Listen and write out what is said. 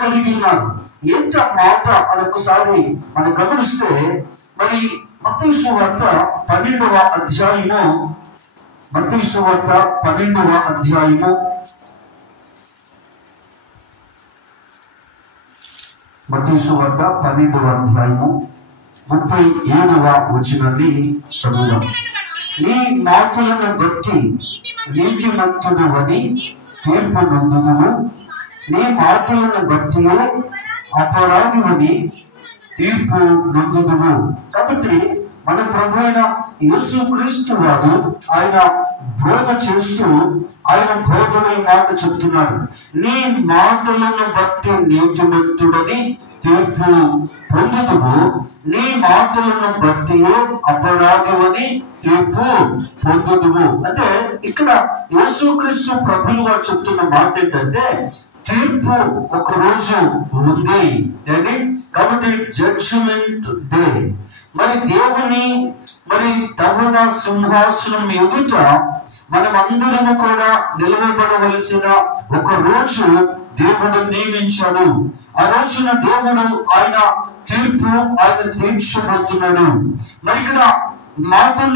కలిగి ఉన్నారు. ఏంట మాట అని ఒకసారి మనం గమనిస్తే, మరి మత్తయి సువార్త 12వ అధ్యాయము, మత్తయి సువార్త 12వ అధ్యాయము 37వ వచనాన్ని చదువుదాం. నీ మాటలను బట్టి నీతిమంతుడవని తీర్పు నొందుదువు, నీ మాటలను బట్టి అపరాధివని తీర్పు నొందుదువు. కాబట్టి మన ప్రభు అయిన యేసుక్రీస్తు వారు ఆయన బోధ చేస్తూ ఆయన బోధన మాట చెప్తున్నాడు. నీ మాటలను బట్టి నీతిమంతుడని తీర్పు పొందుదువు, నీ మాటలను బట్టి అపరాధమని తీర్పు పొందుదువు. అంటే ఇక్కడ యేసుక్రీస్తు ప్రభులు వారు చెప్తున్న మాట ఏంటంటే, తీర్పు ఒక రోజు ఉంది కాబట్టి జడ్జిమెంట్ డే. మరి దేవుని తరుణ సింహాసనం ఎదుట మనం అందరము కూడా నిలవబడవలసిన ఒక రోజు దేవుడు నియమించాడు. ఆ రోజున దేవుడు ఆయన తీర్పు ఆయన తీర్చబోతున్నాడు. మరి ఇక్కడ మాటలు